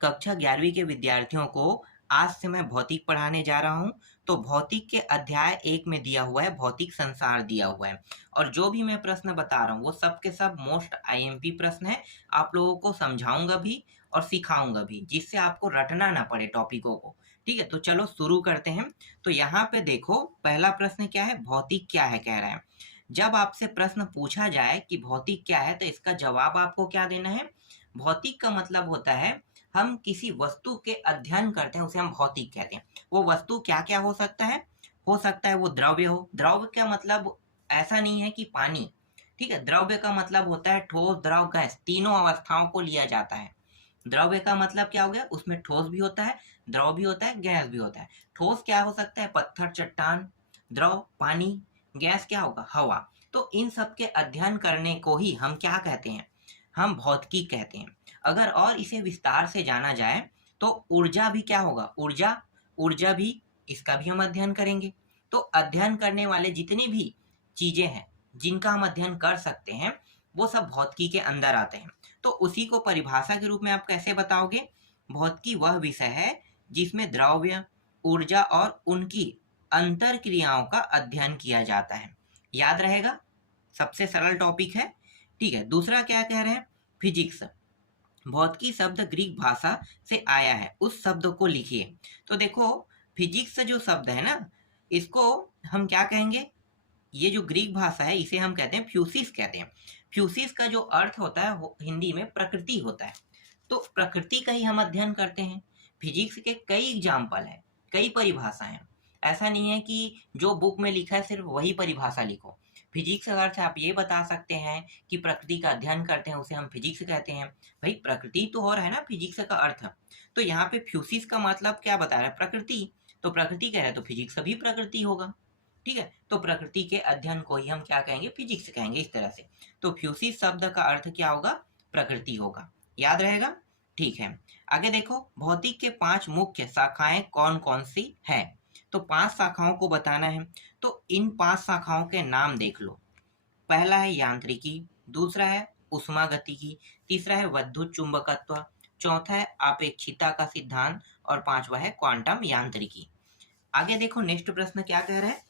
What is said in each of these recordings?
कक्षा 11वीं के विद्यार्थियों को आज से मैं भौतिक पढ़ाने जा रहा हूँ। तो भौतिक के अध्याय 1 में दिया हुआ है, भौतिक संसार दिया हुआ है और जो भी मैं प्रश्न बता रहा हूँ वो सब के सब मोस्ट आईएमपी प्रश्न है। आप लोगों को समझाऊंगा भी और सिखाऊंगा भी, जिससे आपको रटना ना पड़े टॉपिकों को। ठीक है, तो चलो शुरू करते हैं। तो यहाँ पे देखो, पहला प्रश्न क्या है, भौतिक क्या है कह रहा है। जब आपसे प्रश्न पूछा जाए कि भौतिक क्या है, तो इसका जवाब आपको क्या देना है। भौतिक का मतलब होता है हम किसी वस्तु के अध्ययन करते हैं, उसे हम भौतिक कहते हैं। वो वस्तु क्या क्या हो सकता है, वो द्रव्य हो। द्रव्य का मतलब ऐसा नहीं है कि पानी, ठीक है। द्रव्य का मतलब होता है ठोस, द्रव, गैस, तीनों अवस्थाओं को लिया जाता है। द्रव्य का मतलब क्या हो गया, उसमें ठोस भी होता है, द्रव भी होता है, गैस भी होता है। ठोस क्या हो सकता है, पत्थर, चट्टान। द्रव पानी। गैस क्या होगा, हवा। तो इन सब के अध्ययन करने को ही हम क्या कहते हैं, हम भौतिकी कहते हैं। अगर और इसे विस्तार से जाना जाए तो ऊर्जा भी क्या होगा, ऊर्जा। ऊर्जा भी, इसका भी हम अध्ययन करेंगे। तो अध्ययन करने वाले जितनी भी चीजें हैं जिनका हम अध्ययन कर सकते हैं, वो सब भौतिकी के अंदर आते हैं। तो उसी को परिभाषा के रूप में आप कैसे बताओगे, भौतिकी वह विषय है जिसमें द्रव्य, ऊर्जा और उनकी अंतर क्रियाओं का अध्ययन किया जाता है। याद रहेगा, सबसे सरल टॉपिक है। ठीक है, दूसरा क्या कह रहे हैं, फिजिक्स। भौतिकी शब्द ग्रीक भाषा से आया है, उस शब्द को लिखिए। तो देखो, फिजिक्स जो शब्द है ना, इसको हम क्या कहेंगे, ये जो ग्रीक भाषा है इसे हम कहते हैं फ्यूसिस कहते हैं। फ्यूसिस का जो अर्थ होता है वो हिंदी में प्रकृति होता है। तो प्रकृति का ही हम अध्ययन करते हैं। फिजिक्स के कई एग्जाम्पल हैं, कई परिभाषाएं हैं। ऐसा नहीं है कि जो बुक में लिखा है सिर्फ वही परिभाषा लिखो। फिजिक्स अगर से आप ये बता सकते हैं कि प्रकृति का अध्ययन करते हैं, उसे हम फिजिक्स कहते हैं। भाई प्रकृति तो और है ना फिजिक्स का अर्थ। तो यहाँ पे फ्यूसिस का मतलब क्या बता रहा है, प्रकृति। तो प्रकृति कह रहे हैं तो फिजिक्स भी प्रकृति होगा। ठीक है, तो प्रकृति के अध्ययन को ही हम क्या कहेंगे, फिजिक्स कहेंगे, इस तरह से। तो फ्यूसिस शब्द का अर्थ क्या होगा, प्रकृति होगा। याद रहेगा। ठीक है, आगे देखो, भौतिक के 5 मुख्य शाखाएं कौन कौन सी है। तो 5 शाखाओं को बताना है। तो इन 5 शाखाओं के नाम देख लो। पहला है यांत्रिकी, दूसरा है उष्मागतिकी, तीसरा है विद्युत चुंबकत्व, चौथा है अपेक्षिता का सिद्धांत और पांचवा है क्वांटम यांत्रिकी। आगे देखो, नेक्स्ट प्रश्न क्या कह रहे हैं।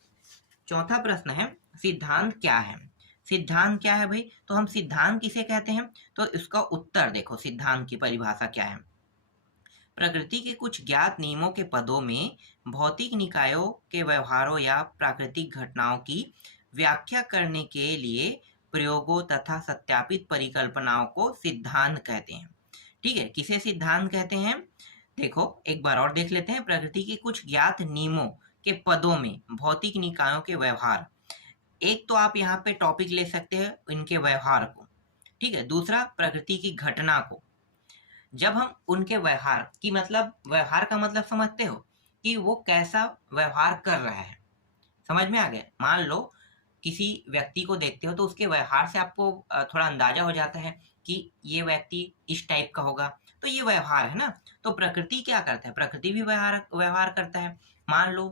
चौथा प्रश्न है, सिद्धांत क्या है। सिद्धांत क्या है भाई, तो हम सिद्धांत किसे कहते हैं। तो इसका उत्तर देखो, सिद्धांत की परिभाषा क्या है। प्रकृति के कुछ ज्ञात नियमों के पदों में भौतिक निकायों के व्यवहारों या प्राकृतिक घटनाओं की व्याख्या करने के लिए प्रयोगों तथा सत्यापित परिकल्पनाओं को सिद्धांत कहते हैं। ठीक है, किसे सिद्धांत कहते हैं। देखो एक बार और देख लेते हैं, प्रकृति के कुछ ज्ञात नियमों के पदों में भौतिक निकायों के व्यवहार। एक तो आप यहाँ पे टॉपिक ले सकते हैं इनके व्यवहार को, ठीक है। दूसरा प्रकृति की घटना को। जब हम उनके व्यवहार की, मतलब व्यवहार का मतलब समझते हो कि वो कैसा व्यवहार कर रहा है, समझ में आ गया। मान लो किसी व्यक्ति को देखते हो तो उसके व्यवहार से आपको थोड़ा अंदाजा हो जाता है कि ये व्यक्ति इस टाइप का होगा। तो ये व्यवहार है ना। तो प्रकृति क्या करता है, प्रकृति भी व्यवहार व्यवहार करता है। मान लो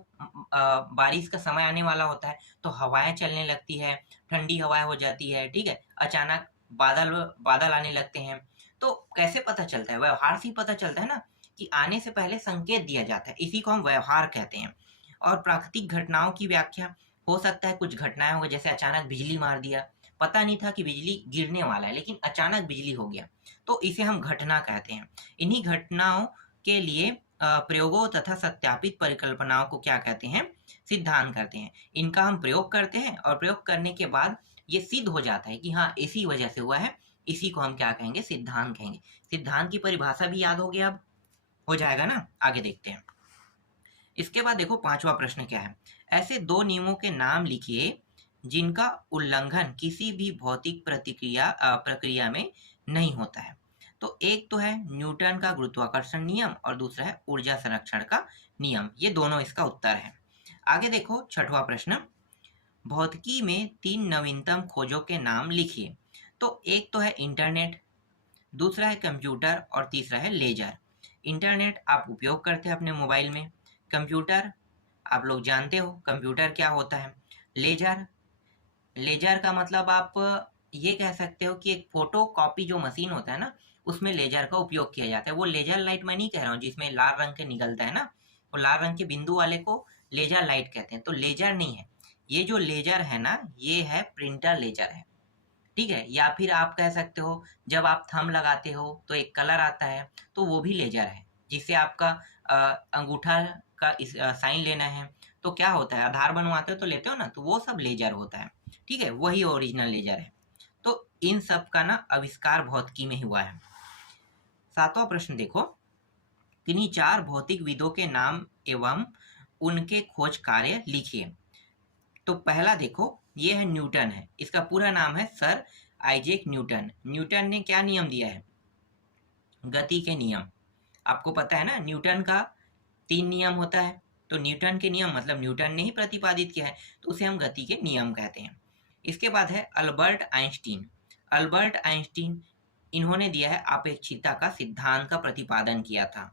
बारिश का समय आने वाला होता है तो हवाएं चलने लगती है, ठंडी हवाएं हो जाती है, ठीक है। अचानक बादल बादल आने लगते हैं। तो कैसे पता चलता है, व्यवहार से ही पता चलता है ना, कि आने से पहले संकेत दिया जाता है, इसी को हम व्यवहार कहते हैं। और प्राकृतिक घटनाओं की व्याख्या, हो सकता है कुछ घटनाएं हो गई, जैसे अचानक बिजली मार दिया, पता नहीं था कि बिजली गिरने वाला है लेकिन अचानक बिजली हो गया, तो इसे हम घटना कहते हैं। इन्हीं घटनाओं के लिए प्रयोगों तथा सत्यापित परिकल्पनाओं को क्या कहते हैं, सिद्धांत कहते हैं। इनका हम प्रयोग करते हैं और प्रयोग करने के बाद ये सिद्ध हो जाता है कि हाँ इसी वजह से हुआ है, इसी को हम क्या कहेंगे, सिद्धांत कहेंगे। सिद्धांत की परिभाषा भी याद हो गया, अब हो जाएगा ना। आगे देखते हैं। इसके बाद देखो पांचवा प्रश्न क्या है, ऐसे 2 नियमों के नाम लिखिए जिनका उल्लंघन किसी भी भौतिक प्रक्रिया में नहीं होता है। तो एक तो है न्यूटन का गुरुत्वाकर्षण नियम और दूसरा है ऊर्जा संरक्षण का नियम। ये दोनों इसका उत्तर है। आगे देखो छठवां प्रश्न, भौतिकी में 3 नवीनतम खोजों के नाम लिखिए। तो एक तो है इंटरनेट, दूसरा है कंप्यूटर और तीसरा है लेजर। इंटरनेट आप उपयोग करते हैं अपने मोबाइल में। कंप्यूटर आप लोग जानते हो कंप्यूटर क्या होता है। लेजर, लेजर का मतलब आप ये कह सकते हो कि एक फोटो कॉपी जो मशीन होता है ना, उसमें लेजर का उपयोग किया जाता है। वो लेजर लाइट मैं नहीं कह रहा हूँ जिसमें लाल रंग के निकलता है ना, वो लाल रंग के बिंदु वाले को लेजर लाइट कहते हैं। तो लेजर नहीं है ये, जो लेजर है ना ये है प्रिंटर लेजर है, ठीक है। या फिर आप कह सकते हो जब आप थंब लगाते हो तो एक कलर आता है, तो वो भी लेजर है। जिससे आपका अंगूठा का साइन लेना है तो क्या होता है, आधार बनवाते हो तो लेते हो ना, तो वो सब लेजर होता है, ठीक है, वही ओरिजिनल लेजर है। तो इन सब का ना आविष्कार भौतिकी में हुआ है। 7वां प्रश्न देखो, किन्हीं 4 भौतिक विदों के नाम एवं उनके खोज कार्य लिखिए। तो पहला देखो ये है न्यूटन है, इसका पूरा नाम है सर आइजैक न्यूटन। न्यूटन ने क्या नियम दिया है, गति के नियम। आपको पता है ना न्यूटन का 3 नियम होता है, तो न्यूटन के नियम मतलब न्यूटन ने ही प्रतिपादित किया है, तो उसे हम गति के नियम कहते हैं। इसके बाद है अल्बर्ट आइंस्टीन। अल्बर्ट आइंस्टीन इन्होंने दिया है अपेक्षिकता का सिद्धांत का प्रतिपादन किया था।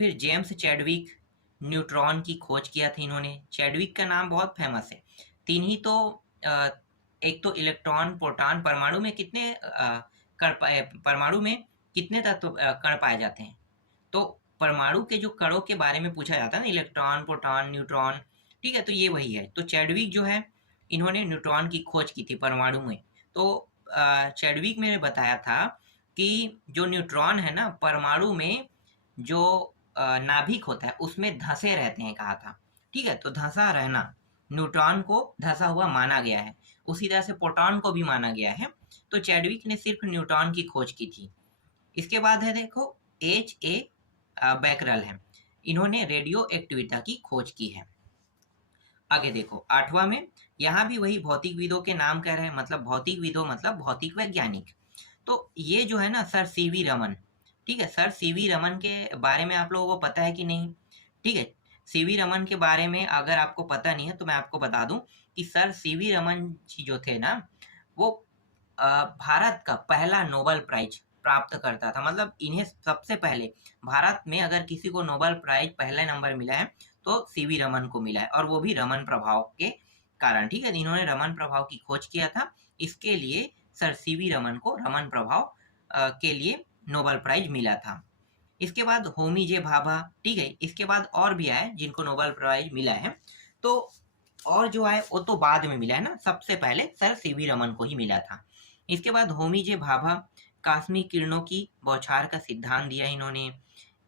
फिर जेम्स चैडविक, न्यूट्रॉन की खोज किया था इन्होंने। चैडविक का नाम बहुत फेमस है। 3 ही तो एक तो इलेक्ट्रॉन, प्रोटॉन, परमाणु में कितने परमाणु में कितने तत्व कण पाए जाते हैं, तो परमाणु के जो कणों के बारे में पूछा जाता है ना, इलेक्ट्रॉन, प्रोटॉन, न्यूट्रॉन, ठीक है, तो ये वही है। तो चैडविक जो है इन्होंने न्यूट्रॉन की खोज की थी परमाणु में। तो चैडविक ने बताया था कि जो न्यूट्रॉन है ना परमाणु में जो नाभिक होता है उसमें धंसे रहते हैं कहा था, ठीक है। तो धंसा रहना, न्यूट्रॉन को धंसा हुआ माना गया है, उसी तरह से प्रोटॉन को भी माना गया है। तो चैडविक ने सिर्फ न्यूट्रॉन की खोज की थी। इसके बाद है देखो H.A. बैकरल है, इन्होंने रेडियो एक्टिविटी की खोज की है। आगे देखो 8वां में, यहाँ भी वही भौतिक विदों के नाम कह रहे हैं, मतलब भौतिक विदों मतलब भौतिक वैज्ञानिक। तो ये जो है ना सर सीवी रमन, ठीक है। सर सीवी रमन के बारे में आप लोगों को पता है कि नहीं, ठीक है। सीवी रमन के बारे में अगर आपको पता नहीं है तो मैं आपको बता दूं कि सर सीवी रमन जी जो थे ना वो भारत का पहला नोबेल प्राइज प्राप्त करता था। मतलब इन्हें सबसे पहले भारत में अगर किसी को नोबेल प्राइज पहले नंबर मिला है तो सीवी रमन को मिला है, और वो भी रमन प्रभाव के कारण, ठीक है। इन्होंने रमन प्रभाव की खोज किया था, इसके लिए सर सीवी रमन को रमन प्रभाव के लिए नोबेल प्राइज मिला था। इसके बाद होमी जे भाभा, ठीक है। इसके बाद और भी आए जिनको नोबेल प्राइज मिला है, तो और जो आए वो तो बाद में मिला है ना, सबसे पहले सर सीवी रमन को ही मिला था। इसके बाद होमी जे भाभा कास्मिक किरणों की बौछार का सिद्धांत दिया इन्होंने।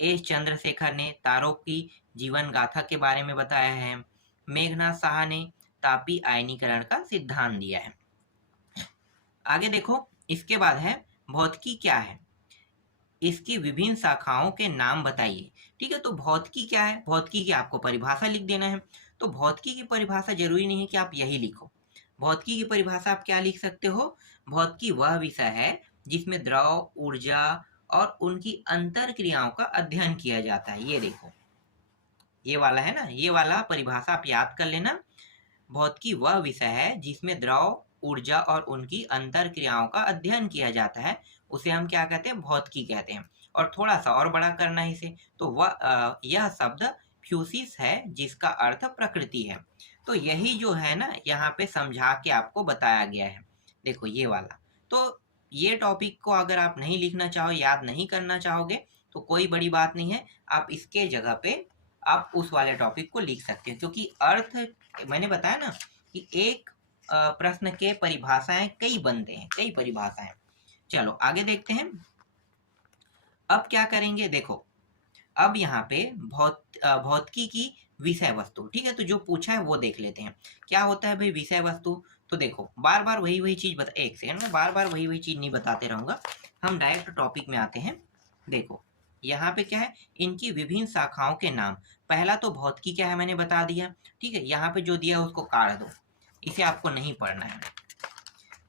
एस चंद्रशेखर ने तारों की जीवन गाथा के बारे में बताया है। मेघनाथ साहा ने तापी आयनीकरण का सिद्धांत दिया है। आगे देखो इसके बाद है भौतिकी क्या है, इसकी विभिन्न शाखाओं के नाम बताइए, ठीक है। तो भौतिकी क्या है, भौतिकी की आपको परिभाषा लिख देना है। तो भौतिकी की परिभाषा जरूरी नहीं है कि आप यही लिखो। भौतिकी की परिभाषा आप क्या लिख सकते हो, भौतिकी वह विषय है जिसमें द्रव, ऊर्जा और उनकी अंतर क्रियाओं का अध्ययन किया जाता है। ये देखो ये वाला है ना, ये वाला परिभाषा आप याद कर लेना। भौतिकी वह विषय है जिसमें द्रव, ऊर्जा और उनकी अंतर क्रियाओं का अध्ययन किया जाता है, उसे हम क्या कहते हैं, भौतिकी कहते हैं। और थोड़ा सा और बड़ा करना है इसे, तो वह यह शब्द फ्यूसिस है जिसका अर्थ प्रकृति है। तो यही जो है ना यहाँ पे समझा के आपको बताया गया है, देखो ये वाला। तो ये टॉपिक को अगर आप नहीं लिखना चाहो, याद नहीं करना चाहोगे तो कोई बड़ी बात नहीं है, आप इसके जगह पे आप उस वाले टॉपिक को लिख सकते हैं, क्योंकि अर्थ मैंने बताया ना कि एक प्रश्न के परिभाषाएं कई बनते हैं, कई परिभाषाएं। चलो आगे देखते हैं। अब क्या करेंगे, देखो अब यहाँ पे भौतिकी की विषय वस्तु, ठीक है। तो जो पूछा है वो देख लेते हैं क्या होता है भाई विषय वस्तु। तो देखो बार बार वही चीज बता, एक सेकंड में बार बार वही चीज नहीं बताते रहूंगा, हम डायरेक्ट टॉपिक में आते हैं। देखो यहाँ पे क्या है, इनकी विभिन्न शाखाओं के नाम। पहला तो भौतिकी क्या है मैंने बता दिया, ठीक है। यहाँ पे जो दिया है उसको काट दो, इसे आपको नहीं पढ़ना है।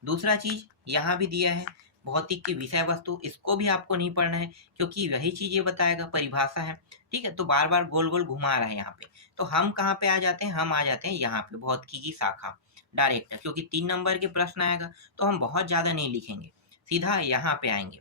दूसरा चीज यहाँ भी दिया है भौतिक की विषय वस्तु, इसको भी आपको नहीं पढ़ना है क्योंकि वही चीज ये बताएगा, परिभाषा है, ठीक है। तो बार बार गोल गोल घुमा रहा है यहाँ पे। तो हम कहाँ पे आ जाते हैं, हम आ जाते हैं यहाँ पे भौतिकी की शाखा डायरेक्ट, क्योंकि 3 नंबर के प्रश्न आएगा तो हम बहुत ज्यादा नहीं लिखेंगे, सीधा यहाँ पे आएंगे।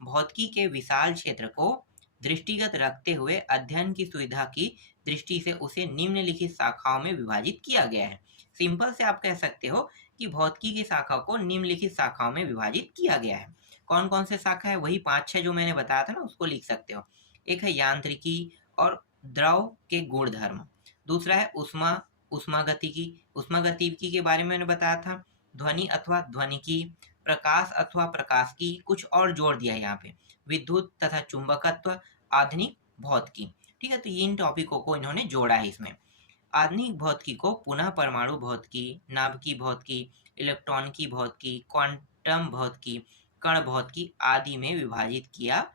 भौतिकी के विशाल क्षेत्र को दृष्टिगत रखते हुए अध्ययन की सुविधा की दृष्टि से उसे निम्नलिखित शाखाओं में विभाजित किया गया है। सिंपल से आप कह सकते हो कि भौतिकी की शाखा को निम्नलिखित शाखाओं में विभाजित किया गया है। कौन कौन से शाखा है, वही 5-6 जो मैंने बताया था ना, उसको लिख सकते हो। एक है यांत्रिकी और द्रव के गुणधर्म, दूसरा है उष्मागतिकी के बारे में मैंने बताया था, ध्वनि अथवा ध्वनिकी, प्रकाश अथवा प्रकाशिकी, कुछ और जोड़ दिया है यहाँ पे, विद्युत तथा चुंबकत्व, आधुनिक भौतिकी। ठीक है, तो इन टॉपिकों को इन्होंने जोड़ा है इसमें। आधुनिक भौतिकी को पुनः परमाणु भौतिकी, नाभिकीय भौतिकी, इलेक्ट्रॉन की भौतिकी, क्वांटम भौतिकी, कण भौतिकी आदि में विभाजित किया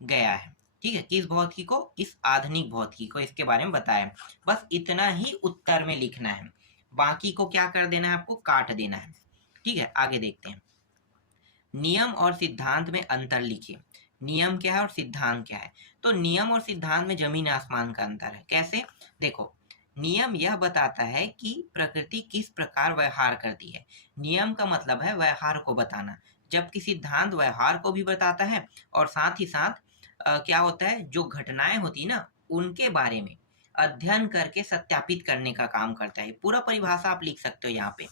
गया है। ठीक है, किस भौतिकी को, इस आधुनिक भौतिकी को, इसके बारे में बताया। बस इतना ही उत्तर में लिखना है, बाकी को क्या कर देना है, आपको काट देना है। ठीक है, आगे देखते हैं। नियम और सिद्धांत में अंतर लिखिए। नियम क्या है और सिद्धांत क्या है? तो नियम और सिद्धांत में जमीन आसमान का अंतर है। कैसे? देखो, नियम यह बताता है कि प्रकृति किस प्रकार व्यवहार करती है। नियम का मतलब है व्यवहार को बताना, जबकि सिद्धांत व्यवहार को भी बताता है और साथ ही साथ क्या होता है, जो घटनाएं होती ना, उनके बारे में अध्ययन करके सत्यापित करने का काम करता है। पूरा परिभाषा आप लिख सकते हो यहाँ पे।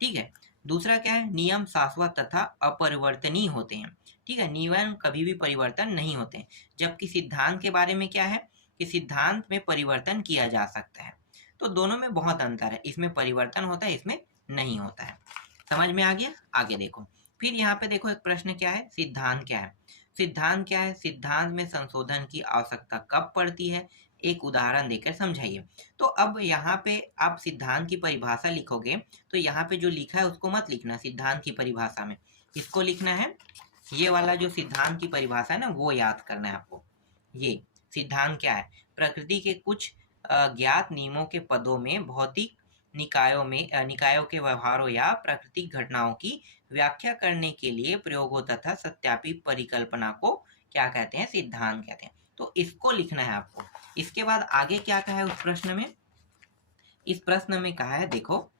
ठीक है, दूसरा क्या है, नियम शाश्वत तथा अपरिवर्तनीय होते हैं। ठीक है, नियम कभी भी परिवर्तन नहीं होते हैं। जबकि सिद्धांत के बारे में क्या है कि सिद्धांत में परिवर्तन किया जा सकता है। तो दोनों में बहुत अंतर है, इसमें परिवर्तन होता है, इसमें नहीं होता है। समझ में आ गया? आगे देखो, फिर यहाँ पे देखो एक प्रश्न क्या है, सिद्धांत क्या है। सिद्धांत क्या है? सिद्धांत में संशोधन की आवश्यकता कब पड़ती है, एक उदाहरण देकर समझाइए। तो अब यहाँ पे आप सिद्धांत की परिभाषा लिखोगे, तो यहाँ पे जो लिखा है उसको मत लिखना सिद्धांत की परिभाषा में, इसको लिखना है, ये वाला जो सिद्धांत की परिभाषा है ना, वो याद करना है आपको। ये सिद्धांत क्या है, प्रकृति के कुछ ज्ञात नियमों के पदों में भौतिक निकायों के व्यवहारों या प्राकृतिक घटनाओं की व्याख्या करने के लिए प्रयोगों तथा सत्यापित परिकल्पना को क्या कहते हैं, सिद्धांत कहते हैं। तो इसको लिखना है आपको। इसके बाद आगे क्या कहा है उस प्रश्न में, इस प्रश्न में कहा है, देखो,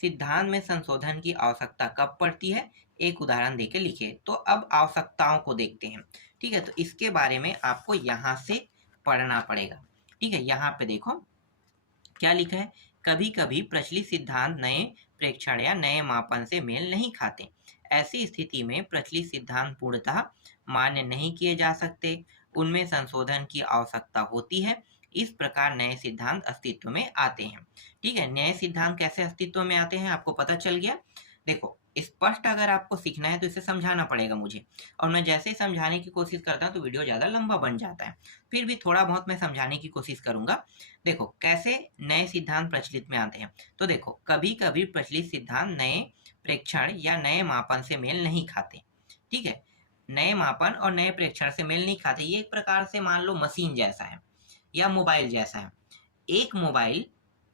सिद्धांत में संशोधन की आवश्यकता कब पड़ती है, एक उदाहरण देके लिखे। तो अब आवश्यकताओं को देखते हैं। ठीक है, तो इसके बारे में आपको यहाँ से पढ़ना पड़ेगा। ठीक है, यहाँ पे देखो क्या लिखा है, कभी कभी प्रचलित सिद्धांत नए प्रेक्षण या नए मापन से मेल नहीं खाते। ऐसी स्थिति में प्रचलित सिद्धांत पूर्णतः मान्य नहीं किए जा सकते, उनमें संशोधन की आवश्यकता होती है। इस प्रकार नए सिद्धांत अस्तित्व में आते हैं। ठीक है, नए सिद्धांत कैसे अस्तित्व में आते हैं आपको पता चल गया। देखो, स्पष्ट अगर आपको सीखना है तो इसे समझाना पड़ेगा मुझे, और मैं जैसे ही समझाने की कोशिश करता हूँ तो वीडियो ज़्यादा लंबा बन जाता है। फिर भी थोड़ा बहुत मैं समझाने की कोशिश करूंगा। देखो, कैसे नए सिद्धांत प्रचलित में आते हैं। तो देखो, कभी कभी प्रचलित सिद्धांत नए प्रेक्षण या नए मापन से मेल नहीं खाते। ठीक है, नए मापन और नए प्रेक्षण से मेल नहीं खाते। ये एक प्रकार से मान लो मशीन जैसा है या मोबाइल जैसा है। एक मोबाइल,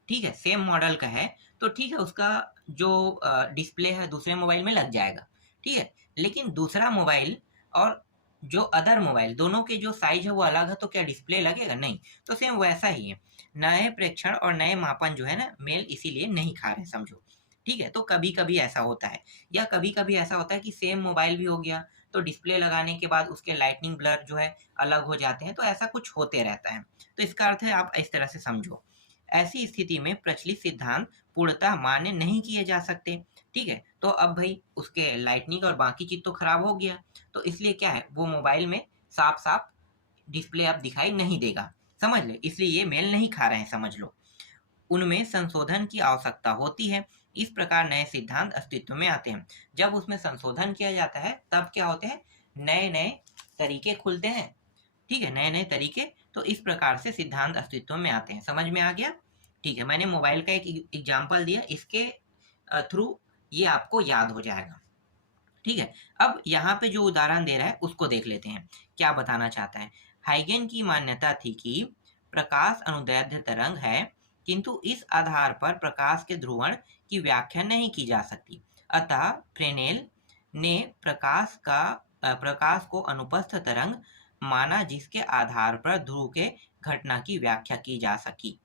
ठीक है, सेम मॉडल का है, तो ठीक है, उसका जो डिस्प्ले है दूसरे मोबाइल में लग जाएगा। ठीक है, लेकिन दूसरा मोबाइल और जो अदर मोबाइल, दोनों के जो साइज है वो अलग है, तो क्या डिस्प्ले लगेगा? नहीं। तो सेम वैसा ही है, नए प्रेक्षण और नए मापन जो है ना, मेल इसीलिए नहीं खा रहे, समझो। ठीक है, तो कभी कभी ऐसा होता है, या कभी कभी ऐसा होता है कि सेम मोबाइल भी हो गया तो डिस्प्ले लगाने के बाद उसके लाइटनिंग ब्लर जो है अलग हो जाते हैं, तो ऐसा कुछ होते रहता है। तो इसका अर्थ है आप इस तरह से समझो। ऐसी स्थिति में प्रचलित सिद्धांत पूर्णतः मान्य नहीं किए जा सकते। ठीक है, तो अब भाई उसके लाइटनिंग और बाकी चीज तो खराब हो गया, तो इसलिए क्या है, वो मोबाइल में साफ साफ डिस्प्ले अब दिखाई नहीं देगा, समझ ले, इसलिए ये मेल नहीं खा रहे हैं, समझ लो। उनमें संशोधन की आवश्यकता होती है। इस प्रकार नए सिद्धांत अस्तित्व में आते हैं। जब उसमें संशोधन किया जाता है तब क्या होते हैं, नए नए तरीके खुलते हैं। ठीक है, नए नए तरीके, तो इस प्रकार से सिद्धांत अस्तित्व में आते हैं। समझ में आ गया? ठीक है, मैंने मोबाइल का एक एग्जाम्पल दिया, इसके थ्रू ये आपको याद हो जाएगा। ठीक है, अब यहाँ पे जो उदाहरण दे रहा है उसको देख लेते हैं, क्या बताना चाहता है। हाइगेन की मान्यता थी कि प्रकाश अनुदैर्ध्य तरंग है, किंतु इस आधार पर प्रकाश के ध्रुवण की व्याख्या नहीं की जा सकती। अतः फ्रेनेल ने प्रकाश को अनुपस्थ तरंग माना, जिसके आधार पर ध्रुव के घटना की व्याख्या की जा सकी।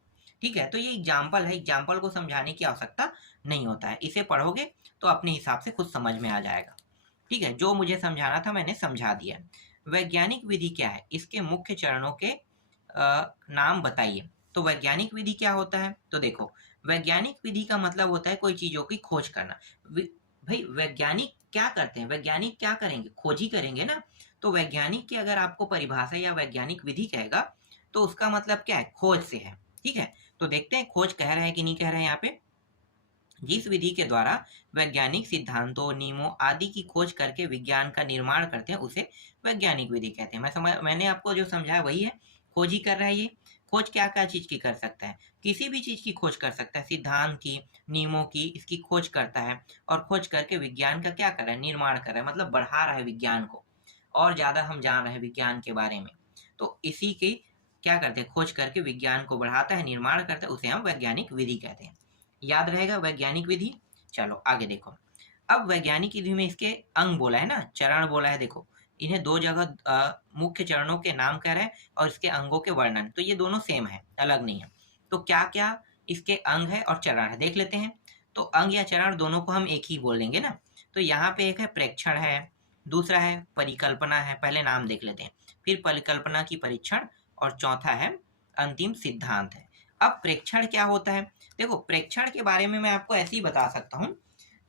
ठीक है, तो ये एग्जाम्पल है, एग्जाम्पल को समझाने की आवश्यकता नहीं होता है, इसे पढ़ोगे तो अपने हिसाब से खुद समझ में आ जाएगा। ठीक है, जो मुझे समझाना था मैंने समझा दिया। वैज्ञानिक विधि क्या है, इसके मुख्य चरणों के नाम बताइए। तो वैज्ञानिक विधि क्या होता है, तो देखो, वैज्ञानिक विधि का मतलब होता है कोई चीजों की खोज करना। भाई वैज्ञानिक क्या करते हैं वैज्ञानिक, क्या करेंगे, खोज ही करेंगे ना। तो वैज्ञानिक की अगर आपको परिभाषा या वैज्ञानिक विधि कहेगा तो उसका मतलब क्या है, खोज से है। ठीक है, तो देखते हैं खोज कह रहे हैं कि नहीं कह रहे हैं यहाँ पे। जिस विधि के द्वारा वैज्ञानिक सिद्धांतों, नियमों आदि की खोज करके विज्ञान का निर्माण करते हैं उसे वैज्ञानिक विधि कहते हैं। मैंने आपको जो समझाया वही है, खोज ही कर रहा है ये। खोज क्या क्या चीज की कर सकता है, किसी भी चीज की खोज कर सकता है, सिद्धांत की, नियमों की, इसकी खोज करता है। और खोज करके विज्ञान का क्या कर रहा है, निर्माण कर रहा है, मतलब बढ़ा रहा है विज्ञान को, और ज्यादा हम जान रहे हैं विज्ञान के बारे में। तो इसी की क्या करते हैं, खोज करके विज्ञान को बढ़ाता है, निर्माण करता है, उसे हम वैज्ञानिक विधि कहते हैं। याद रहेगा वैज्ञानिक विधि। चलो आगे देखो, अब वैज्ञानिक विधि में इसके अंग बोला है ना, चरण बोला है। देखो इन्हें दो जगह मुख्य चरणों के नाम कह रहे हैं और इसके अंगों के वर्णन, तो ये दोनों सेम है, अलग नहीं है। तो क्या क्या इसके अंग है और चरण है देख लेते हैं। तो अंग या चरण दोनों को हम एक ही बोल देंगे ना। तो यहाँ पे एक है प्रेक्षण है, दूसरा है परिकल्पना है, पहले नाम देख लेते हैं, फिर परिकल्पना की परीक्षण, और चौथा है अंतिम सिद्धांत है। अब प्रेक्षण क्या होता है, देखो प्रेक्षण के बारे में मैं आपको ऐसे ही बता सकता हूँ।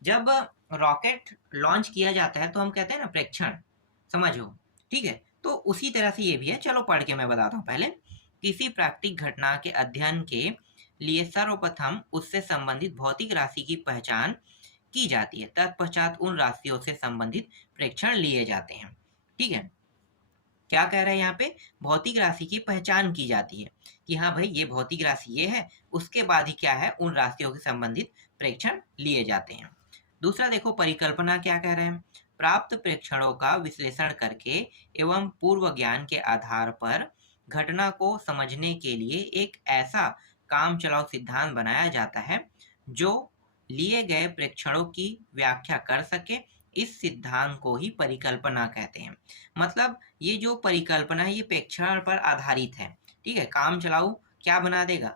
जब रॉकेट लॉन्च किया जाता है तो हम कहते हैं ना प्रेक्षण, समझो। ठीक है, तो उसी तरह से ये भी है, चलो पढ़ के मैं बताता हूँ पहले। किसी प्राकृतिक घटना के अध्ययन के लिए सर्वप्रथम उससे संबंधित भौतिक राशि की पहचान की जाती है, तत्पश्चात उन राशियों से संबंधित प्रेक्षण लिए जाते हैं। ठीक है, क्या कह रहे हैं यहाँ पे, भौतिक राशि की पहचान की जाती है कि हाँ भाई ये भौतिक राशि ये है, उसके बाद ही क्या है, उन राशियों के संबंधित प्रेक्षण लिए जाते हैं। दूसरा देखो परिकल्पना क्या कह रहे हैं, प्राप्त प्रेक्षणों का विश्लेषण करके एवं पूर्व ज्ञान के आधार पर घटना को समझने के लिए एक ऐसा काम चलाऊ सिद्धांत बनाया जाता है जो लिए गए प्रेक्षणों की व्याख्या कर सके। इस सिद्धांत को ही परिकल्पना कहते हैं। मतलब ये जो परिकल्पना है ये प्रेक्षण पर आधारित है। ठीक है, काम चलाऊ क्या बना देगा,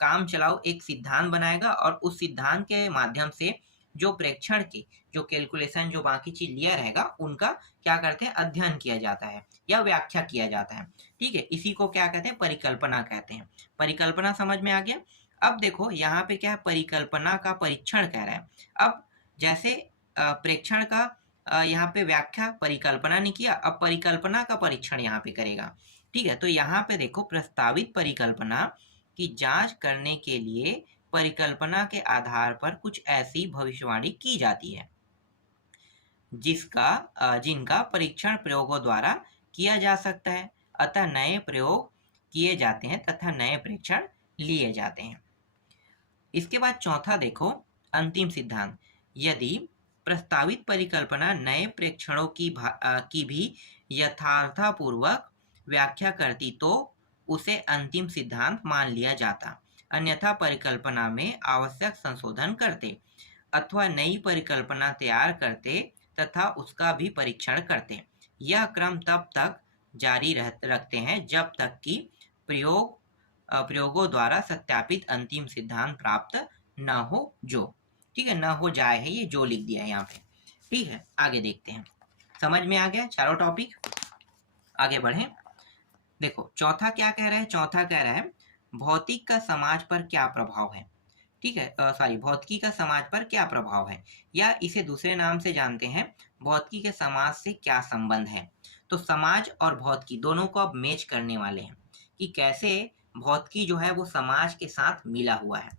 काम चलाऊ एक सिद्धांत बनाएगा और उस सिद्धांत के माध्यम से जो प्रेक्षण की जो कैलकुलेशन जो बाकी चीज लिया रहेगा उनका क्या करते हैं, अध्ययन किया जाता है या व्याख्या किया जाता है। ठीक है, इसी को क्या कहते हैं, परिकल्पना कहते हैं। परिकल्पना समझ में आ गया। अब देखो यहाँ पे क्या है, परिकल्पना का परीक्षण कह रहा है। अब जैसे प्रेक्षण का यहाँ पे व्याख्या परिकल्पना ने किया, अब परिकल्पना का परीक्षण यहाँ पे करेगा। ठीक है, तो यहाँ पे देखो प्रस्तावित परिकल्पना की जांच करने के लिए परिकल्पना के आधार पर कुछ ऐसी भविष्यवाणी की जाती है जिनका परीक्षण प्रयोगों द्वारा किया जा सकता है। अतः नए प्रयोग किए जाते हैं तथा नए प्रेक्षण लिए जाते हैं। इसके बाद चौथा देखो अंतिम सिद्धांत, यदि प्रस्तावित परिकल्पना नए प्रेक्षणों की भी यथार्थपूर्वक व्याख्या करती तो उसे अंतिम सिद्धांत मान लिया जाता, अन्यथा परिकल्पना में आवश्यक संशोधन करते अथवा नई परिकल्पना तैयार करते तथा उसका भी परीक्षण करते। यह क्रम तब तक जारी रखते हैं जब तक कि प्रयोगों द्वारा सत्यापित अंतिम सिद्धांत प्राप्त न हो जो। ठीक है, न हो जाए है, ये जो लिख दिया है यहाँ पे। ठीक है, आगे देखते हैं। समझ में आ गया चारों टॉपिक, आगे बढ़ें। देखो चौथा क्या कह रहा है, चौथा कह रहा है भौतिक का समाज पर क्या प्रभाव है। ठीक है, भौतिकी का समाज पर क्या प्रभाव है, या इसे दूसरे नाम से जानते हैं भौतिकी के समाज से क्या संबंध है। तो समाज और भौतिकी दोनों को अब मैच करने वाले हैं कि कैसे भौतिकी जो है वो समाज के साथ मिला हुआ है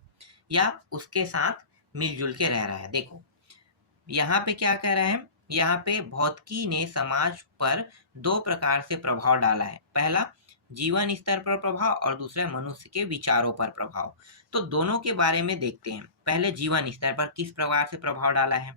या उसके साथ मिलजुल के रह रहा है। देखो यहाँ पे क्या कह रहे हैं, यहाँ पे भौतिकी ने समाज पर दो प्रकार से प्रभाव डाला है। पहला जीवन स्तर पर प्रभाव और दूसरा मनुष्य के विचारों पर प्रभाव। तो दोनों के बारे में देखते हैं। पहले जीवन स्तर पर किस प्रकार से प्रभाव डाला है।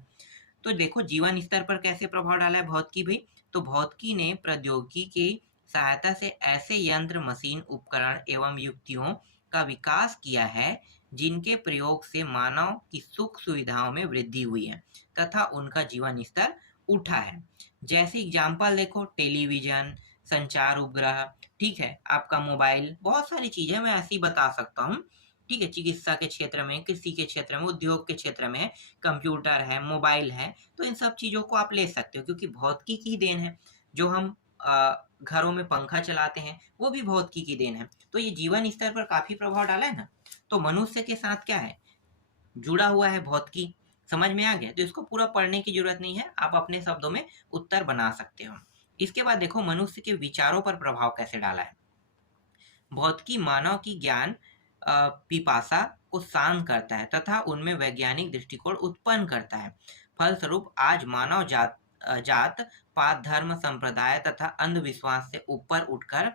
तो देखो जीवन स्तर पर कैसे प्रभाव डाला है भौतिकी भाई, तो भौतिकी ने प्रौद्योगिकी की सहायता से ऐसे यंत्र, मशीन, उपकरण एवं युक्तियों का विकास किया है जिनके प्रयोग से मानव की सुख सुविधाओं में वृद्धि हुई है तथा उनका जीवन स्तर उठा है। जैसे एग्जाम्पल देखो टेलीविजन, संचार उपग्रह, ठीक है, आपका मोबाइल, बहुत सारी चीजें मैं ऐसे ही बता सकता हूँ। ठीक है, चिकित्सा के क्षेत्र में, कृषि के क्षेत्र में, उद्योग के क्षेत्र में, कंप्यूटर है, मोबाइल है, तो इन सब चीजों को आप ले सकते हो क्योंकि भौतिकी की देन है। जो हम घरों में पंखा चलाते हैं वो भी भौतिकी की देन है। तो ये जीवन स्तर पर काफी प्रभाव डाला है ना। तो मनुष्य के साथ क्या है, जुड़ा हुआ है भौतिकी, समझ में आ गया? तो इसको पूरा पढ़ने की जरूरत नहीं है, आप अपने शब्दों में उत्तर बना सकते हो। इसके बाद देखो मनुष्य के विचारों पर प्रभाव कैसे डाला है। भौतिकी मानव की ज्ञान पिपासा को शांत करता है तथा उनमें वैज्ञानिक दृष्टिकोण उत्पन्न करता है। फलस्वरूप आज मानव जात पात धर्म संप्रदाय तथा अंधविश्वास से ऊपर उठकर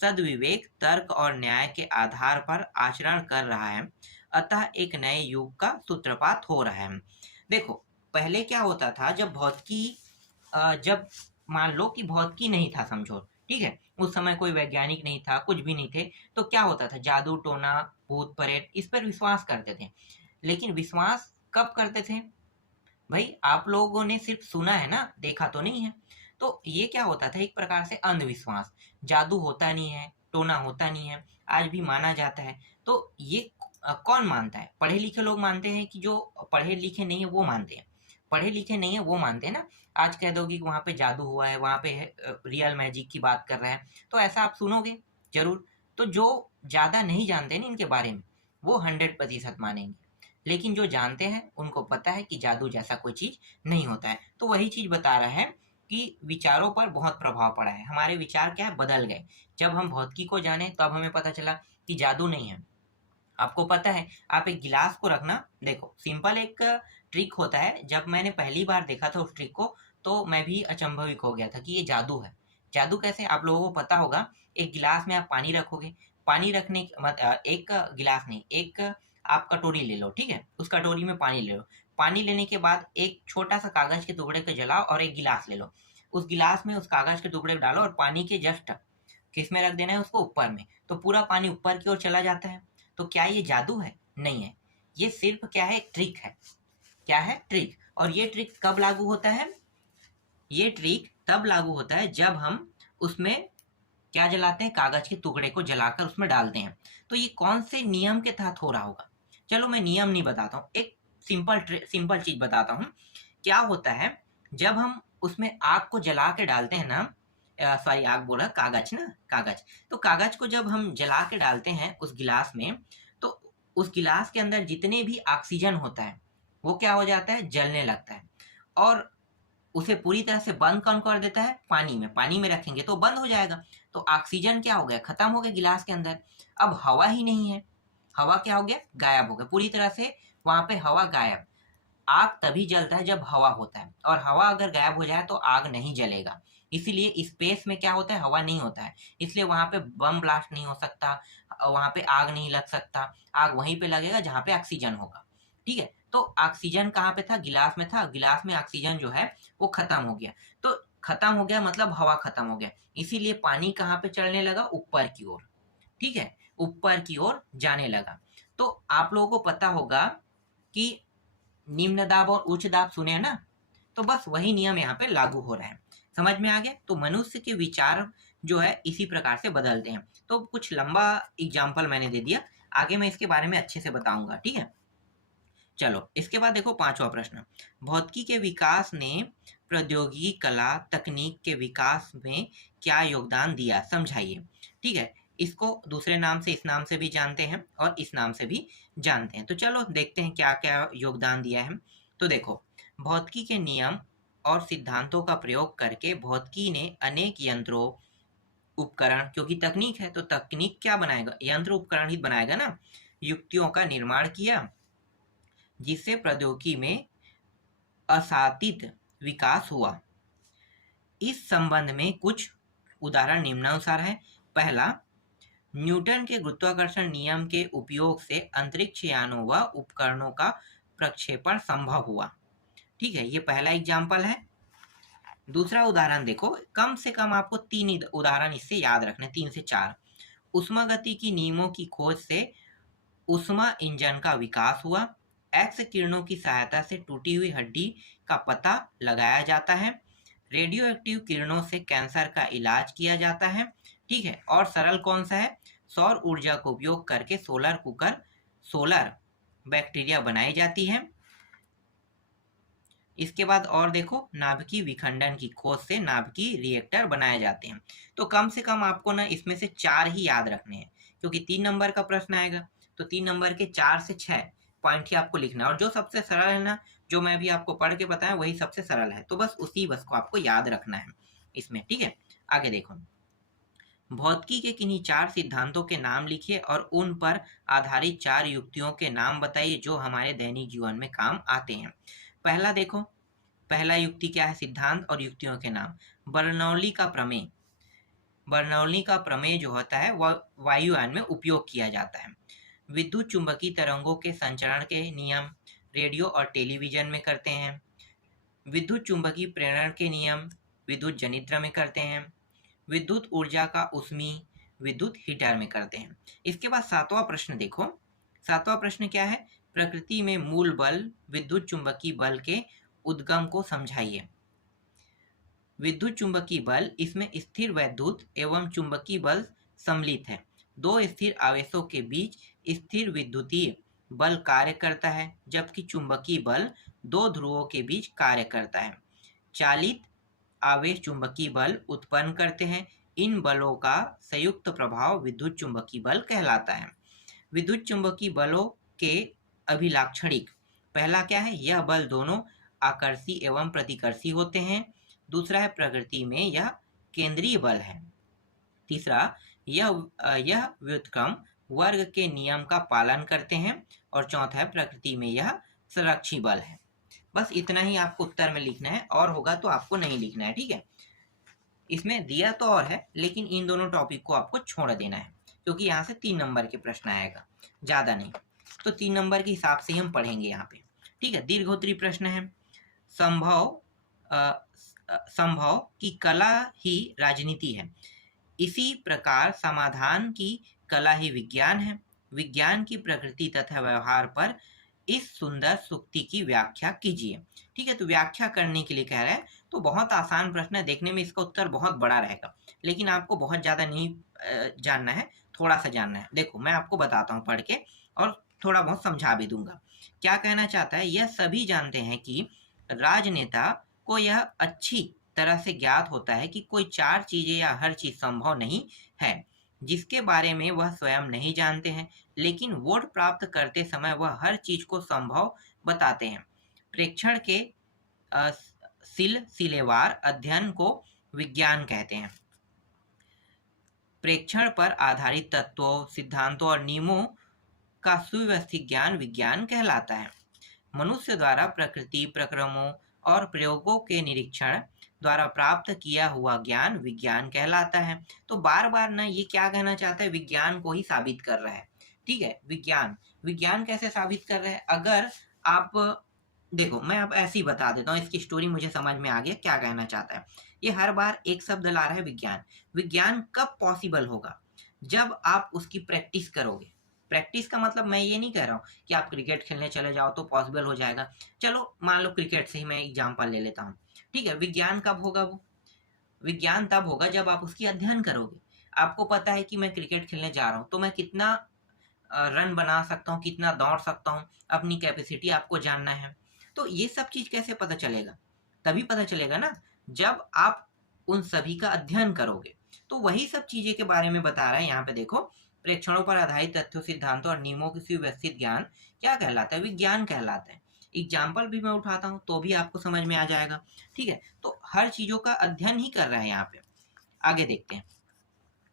सद्विवेक तर्क और न्याय के आधार पर आचरण कर रहा है। अतः एक नए युग का सूत्रपात हो रहा है। देखो पहले क्या होता था, जब भौतिकी जब मान लो कि भौतिकी नहीं था समझो, ठीक है, उस समय कोई वैज्ञानिक नहीं था, कुछ भी नहीं थे, तो क्या होता था, जादू टोना भूत प्रेत इस पर विश्वास करते थे। लेकिन विश्वास कब करते थे भाई, आप लोगों ने सिर्फ सुना है ना, देखा तो नहीं है। तो ये क्या होता था, एक प्रकार से अंधविश्वास। जादू होता नहीं है, टोना होता नहीं है, आज भी माना जाता है। तो ये कौन मानता है, पढ़े लिखे लोग मानते हैं कि जो पढ़े लिखे नहीं है वो मानते हैं? पढ़े लिखे नहीं है वो मानते हैं ना। आज कह दोगे कि वहां पे जादू हुआ है, वहां पे रियल मैजिक की बात कर रहे हैं, तो ऐसा आप सुनोगे जरूर। तो जो ज्यादा नहीं जानते ना इनके बारे में, वो 100% मानेंगे। लेकिन जो जानते हैं उनको पता है कि जादू जैसा कोई चीज नहीं होता है। तो वही चीज बता रहा है कि विचारों पर बहुत प्रभाव पड़ा है। हमारे विचार क्या है, बदल गए। जब हम भौतिकी को जाने तब हमें पता चला कि जादू नहीं है। आपको पता है, आप एक गिलास को रखना, देखो सिंपल एक ट्रिक होता है। जब मैंने पहली बार देखा था उस ट्रिक को, तो मैं भी अचंभित हो गया था कि ये जादू है। जादू कैसे, आप लोगों को पता होगा, एक गिलास में आप पानी रखोगे, पानी रखने एक गिलास नहीं, एक आप कटोरी ले लो, ठीक है, उस कटोरी में पानी ले लो। पानी लेने के बाद एक छोटा सा कागज के टुकड़े को जलाओ और एक गिलास ले लो। उस गिलास में उस कागज के टुकड़े को डालो और पानी के जस्ट किस में रख देना है, उसको ऊपर में। तो पूरा पानी ऊपर की ओर चला जाता है। तो क्या ये जादू है? नहीं है। ये सिर्फ क्या है, ट्रिक है। क्या है, ट्रिक। और ये ट्रिक कब लागू होता है? ये ट्रिक तब लागू होता है जब हम उसमें क्या जलाते हैं, कागज के टुकड़े को जलाकर उसमें डालते हैं। तो ये कौन से नियम के तहत हो रहा होगा? चलो मैं नियम नहीं बताता हूँ, एक सिंपल चीज बताता हूँ। क्या होता है, जब हम उसमें आग को जला के डालते हैं ना, सॉरी आग बोला, कागज ना, कागज। तो कागज को जब हम जला के डालते हैं उस गिलास में, तो उस गिलास के अंदर जितने भी ऑक्सीजन होता है वो क्या हो जाता है, जलने लगता है। और उसे पूरी तरह से बंद कौन कर देता है, पानी में। पानी में रखेंगे तो बंद हो जाएगा। तो ऑक्सीजन क्या हो गया, खत्म हो गया गिलास के अंदर। अब हवा ही नहीं है, हवा क्या हो गया, गायब हो गया पूरी तरह से। वहां पे हवा गायब। आग तभी जलता है जब हवा होता है, और हवा अगर गायब हो जाए तो आग नहीं जलेगा। इसीलिए स्पेस में क्या होता है, हवा नहीं होता है, इसलिए वहां पे बम ब्लास्ट नहीं हो सकता, वहां पे आग नहीं लग सकता। आग वहीं पे लगेगा जहां पे ऑक्सीजन होगा, ठीक है। तो ऑक्सीजन कहाँ पे था, गिलास में था। गिलास में ऑक्सीजन जो है वो खत्म हो गया। तो खत्म हो गया मतलब हवा खत्म हो गया, इसीलिए पानी कहाँ पे चलने लगा, ऊपर की ओर, ठीक है, ऊपर की ओर जाने लगा। तो आप लोगों को पता होगा कि निम्न दाब और उच्च दाब सुने हैं ना, तो बस वही नियम यहाँ पे लागू हो रहा है। समझ में आ गया? तो मनुष्य के विचार जो है इसी प्रकार से बदलते हैं। तो कुछ लंबा एग्जाम्पल मैंने दे दिया, आगे मैं इसके बारे में अच्छे से बताऊंगा, ठीक है। चलो इसके बाद देखो पांचवा प्रश्न, भौतिकी के विकास ने प्रौद्योगिकी कला तकनीक के विकास में क्या योगदान दिया, समझाइए। ठीक है, इसको दूसरे नाम से, इस नाम से भी जानते हैं और इस नाम से भी जानते हैं। तो चलो देखते हैं क्या क्या योगदान दिया है। तो देखो, भौतिकी के नियम और सिद्धांतों का प्रयोग करके भौतिकी ने अनेक यंत्रों उपकरण, क्योंकि तकनीक है तो तकनीक क्या बनाएगा, यंत्र उपकरण ही बनाएगा ना, युक्तियों का निर्माण किया, जिससे प्रौद्योगिकी में असातित विकास हुआ। इस संबंध में कुछ उदाहरण निम्नानुसार है। पहला, न्यूटन के गुरुत्वाकर्षण नियम के उपयोग से अंतरिक्ष यानों व उपकरणों का प्रक्षेपण संभव हुआ। ठीक है, ये पहला एग्जाम्पल है। दूसरा उदाहरण देखो, कम से कम आपको 3 उदाहरण इससे याद रखने, 3 से 4। उष्मागतिकी नियमों की खोज से उष्मा इंजन का विकास हुआ। एक्स किरणों की सहायता से टूटी हुई हड्डी का पता लगाया जाता है। रेडियो एक्टिव किरणों से कैंसर का इलाज किया जाता है। ठीक है, और सरल कौन सा है, सौर ऊर्जा का उपयोग करके सोलर बैक्टीरिया बनाई जाती है। इसके बाद और देखो, नाभिकीय विखंडन की खोज से नाभिकीय रिएक्टर बनाए जाते हैं। तो कम से कम आपको ना इसमें से 4 ही याद रखने हैं, क्योंकि 3 नंबर का प्रश्न आएगा। तो 3 नंबर के 4 से 6, पॉइंट ही आपको लिखना है, और जो सबसे सरल है ना, जो मैं भी आपको पढ़ के बताया वही सबसे सरल है, तो बस उसी बस को आपको याद रखना है इसमें, ठीक है। आगे देखो, भौतिकी के किन्हीं 4 सिद्धांतों के नाम लिखिए और उन पर आधारित 4 युक्तियों के नाम बताइए जो हमारे दैनिक जीवन में काम आते हैं। पहला देखो, पहला युक्ति क्या है, सिद्धांत और युक्तियों के नाम। बर्नौली का प्रमेय, बर्नौली का प्रमेय जो होता है वह वायुयान में उपयोग किया जाता है। विद्युत चुंबकीय तरंगों के संचरण के नियम रेडियो और टेलीविजन में करते हैं। विद्युत चुंबकीय प्रेरण के नियम विद्युत जनित्र में करते हैं। विद्युत ऊर्जा का उष्मी विद्युत हीटर में करते हैं। इसके बाद 7वां प्रश्न देखो, 7वां प्रश्न क्या है, प्रकृति में मूल बल विद्युत चुंबकीय बल के उद्गम को समझाइए। विद्युत चुंबकीय बल, इसमें स्थिर वैद्युत एवं चुंबकीय बल सम्मिलित है। दो स्थिर आवेशों के बीच स्थिर विद्युतीय बल कार्य करता है, जबकि चुंबकीय बल दो ध्रुवों के बीच कार्य करता है। चालित आवेश चुंबकीय बल उत्पन्न करते हैं। इन बलों का संयुक्त प्रभाव विद्युत चुंबकीय बल कहलाता है। विद्युत चुंबकीय बलों के अभिलाक्षणिक, पहला क्या है, यह बल दोनों आकर्षी एवं प्रतिकर्षी होते हैं। दूसरा है, प्रकृति में यह केंद्रीय बल है। तीसरा, यह व्युत्क्रम वर्ग के नियम का पालन करते हैं। और चौथा है, प्रकृति में यह संरक्षी बल है। बस इतना ही आपको उत्तर में लिखना है, और होगा तो आपको नहीं लिखना है, ठीक है। इसमें दिया तो और है, लेकिन इन दोनों टॉपिक को आपको छोड़ देना है, क्योंकि यहाँ से 3 नंबर के प्रश्न आएगा, ज़्यादा नहीं। तो 3 नंबर के हिसाब से ही हम पढ़ेंगे यहाँ पे, ठीक है। दीर्घोत्तरी प्रश्न है, संभव की कला ही राजनीति है, इसी प्रकार समाधान की कला ही विज्ञान है। विज्ञान की प्रकृति तथा व्यवहार पर इस सुंदर सूक्ति की व्याख्या कीजिए, ठीक है। तो व्याख्या करने के लिए कह रहा है, तो बहुत आसान प्रश्न है, देखने में इसका उत्तर बहुत बड़ा रहेगा, लेकिन आपको बहुत ज़्यादा नहीं जानना है, थोड़ा सा जानना है। देखो मैं आपको बताता हूँ पढ़ के, और थोड़ा बहुत समझा भी दूंगा। क्या कहना चाहता है, यह सभी जानते हैं कि राजनेता को यह अच्छी तरह से ज्ञात होता है कि कोई 4 चीजें या हर चीज संभव नहीं है जिसके बारे में वह स्वयं नहीं जानते हैं, लेकिन वोट प्राप्त करते समय वह हर चीज को संभव बताते हैं। प्रेक्षण के सिलसिलेवार अध्ययन को विज्ञान कहते हैं। प्रेक्षण पर आधारित तत्वों, सिद्धांतों और नियमों का सुव्यवस्थित ज्ञान विज्ञान कहलाता है। मनुष्य द्वारा प्रकृति, प्रक्रमों और प्रयोगों के निरीक्षण द्वारा प्राप्त किया हुआ ज्ञान विज्ञान कहलाता है। तो बार बार ना ये क्या कहना चाहता है, विज्ञान को ही साबित कर रहा है, ठीक है। विज्ञान, विज्ञान कैसे साबित कर रहा है, अगर आप देखो, मैं अब ऐसे ही बता देता हूँ, इसकी स्टोरी मुझे समझ में आ गया क्या कहना चाहता है। ये हर बार एक शब्द ला रहा है, विज्ञान। विज्ञान कब पॉसिबल होगा, जब आप उसकी प्रैक्टिस करोगे। प्रैक्टिस का मतलब मैं ये नहीं कह रहा हूँ कि आप क्रिकेट खेलने चले जाओ तो पॉसिबल हो जाएगा। चलो मान लो क्रिकेट से ही मैं एग्जाम्पल ले लेता हूँ, ठीक है। विज्ञान कब होगा, वो विज्ञान तब होगा जब आप उसकी अध्ययन करोगे। आपको पता है कि मैं क्रिकेट खेलने जा रहा हूँ, तो मैं कितना रन बना सकता हूँ, कितना दौड़ सकता हूँ, अपनी कैपेसिटी आपको जानना है। तो ये सब चीज कैसे पता चलेगा, तभी पता चलेगा ना जब आप उन सभी का अध्ययन करोगे। तो वही सब चीजें के बारे में बता रहा है यहाँ पे। देखो, प्रेक्षणों पर आधारित तथ्यों, सिद्धांतों और नियमों की सुव्यवस्थित ज्ञान क्या कहलाता है, विज्ञान कहलाता है। एग्जाम्पल भी मैं उठाता हूँ तो भी आपको समझ में आ जाएगा, ठीक है। तो हर चीजों का अध्ययन ही कर रहा है यहाँ पे। आगे देखते हैं,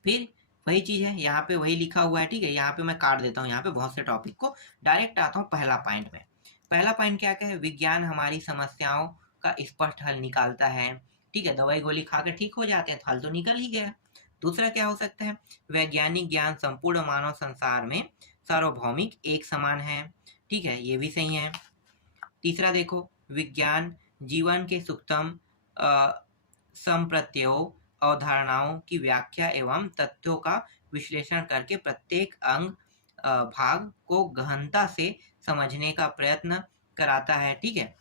फिर वही चीज है, यहाँ पे वही लिखा हुआ है, ठीक है। यहाँ पे मैं काट देता हूँ यहाँ पे बहुत से टॉपिक को, डायरेक्ट आता हूँ पहला पॉइंट में। पहला पॉइंट क्या है, विज्ञान हमारी समस्याओं का स्पष्ट हल निकालता है, ठीक है। दवाई गोली खा के ठीक हो जाते हैं तो हल तो निकल ही गया। दूसरा क्या हो सकता है, वैज्ञानिक ज्ञान संपूर्ण मानव संसार में सार्वभौमिक एक समान है, ठीक है, ये भी सही है। तीसरा देखो, विज्ञान जीवन के सूक्ष्म संप्रत्ययों, अवधारणाओं की व्याख्या एवं तथ्यों का विश्लेषण करके प्रत्येक अंग भाग को गहनता से समझने का प्रयत्न कराता है, ठीक है,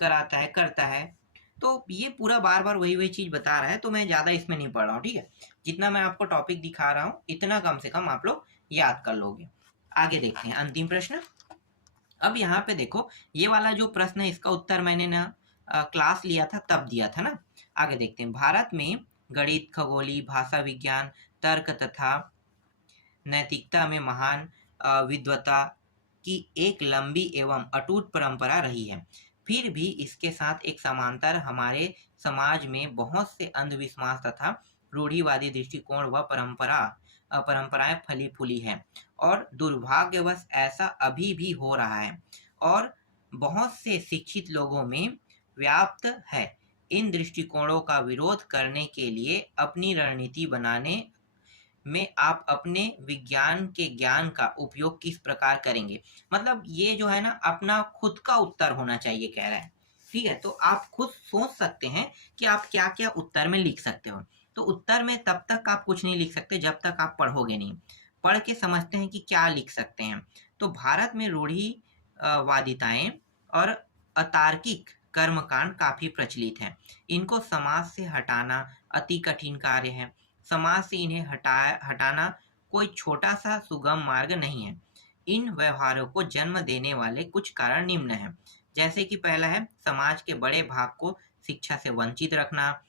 कराता है, करता है। तो ये पूरा बार बार वही वही चीज बता रहा है, तो मैं ज्यादा इसमें नहीं पढ़ रहा हूँ, ठीक है। जितना मैं आपको टॉपिक दिखा रहा हूँ इतना कम से कम आप लोग याद कर लोगे। आगे देखते हैं अंतिम प्रश्न। अब यहाँ पे देखो, ये वाला जो प्रश्न है इसका उत्तर मैंने ना क्लास लिया था तब दिया था ना। आगे देखते हैं, भारत में गणित, खगोली, भाषा विज्ञान, तर्क तथा नैतिकता में महान विद्वता की एक लंबी एवं अटूट परंपरा रही है। फिर भी इसके साथ एक समांतर हमारे समाज में बहुत से अंधविश्वास तथा रूढ़िवादी दृष्टिकोण व परंपराएं फली फूली हैं और दुर्भाग्यवश ऐसा अभी भी हो रहा है और बहुत से शिक्षित लोगों में व्याप्त है। इन दृष्टिकोणों का विरोध करने के लिए अपनी रणनीति बनाने में आप अपने विज्ञान के ज्ञान का उपयोग किस प्रकार करेंगे? मतलब ये जो है ना अपना खुद का उत्तर होना चाहिए कह रहा है। ठीक है, तो आप खुद सोच सकते हैं कि आप क्या-क्या उत्तर में लिख सकते हो। तो उत्तर में तब तक आप कुछ नहीं लिख सकते जब तक आप पढ़ोगे नहीं। पढ़ के समझते हैं कि क्या लिख सकते हैं। तो भारत में वादिताएं और अतार्किक कर्मकांड काफी प्रचलित हैं। इनको समाज से हटाना अति कठिन कार्य है। समाज से इन्हें हटाना कोई छोटा सा सुगम मार्ग नहीं है। इन व्यवहारों को जन्म देने वाले कुछ कारण निम्न हैं। जैसे कि पहला है समाज के बड़े भाग को शिक्षा से वंचित रखना।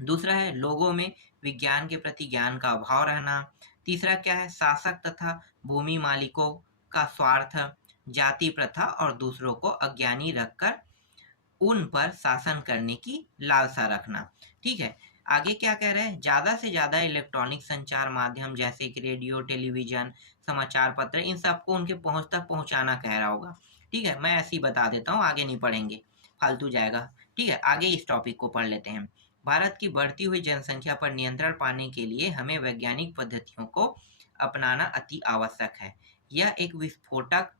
दूसरा है लोगों में विज्ञान के प्रति ज्ञान का अभाव रहना। तीसरा क्या है शासक तथा भूमि मालिकों का स्वार्थ, जाति प्रथा और दूसरों को अज्ञानी रखकर उन पर शासन करने की लालसा रखना। ठीक है, आगे क्या कह रहे हैं, ज्यादा से ज्यादा इलेक्ट्रॉनिक संचार माध्यम जैसे कि रेडियो, टेलीविजन, समाचार पत्र, इन सबको उनके पहुंच तक पहुंचाना कह रहा होगा। ठीक है, मैं ऐसे ही बता देता हूँ, आगे नहीं पढ़ेंगे, फालतू जाएगा। ठीक है, आगे इस टॉपिक को पढ़ लेते हैं। भारत की बढ़ती हुई जनसंख्या पर नियंत्रण पाने के लिए हमें वैज्ञानिक पद्धतियों को अपनाना अति आवश्यक है। यह एक विस्फोटक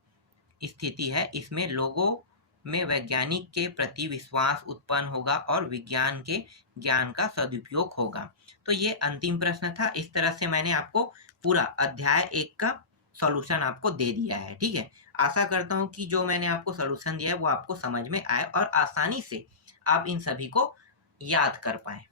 स्थिति है। इसमें लोगों में वैज्ञानिक के प्रति विश्वास उत्पन्न होगा और विज्ञान के ज्ञान का सदुपयोग होगा। तो ये अंतिम प्रश्न था। इस तरह से मैंने आपको पूरा अध्याय 1 का सॉल्यूशन आपको दे दिया है। ठीक है, आशा करता हूँ कि जो मैंने आपको सॉल्यूशन दिया है वो आपको समझ में आए और आसानी से आप इन सभी को याद कर पाए।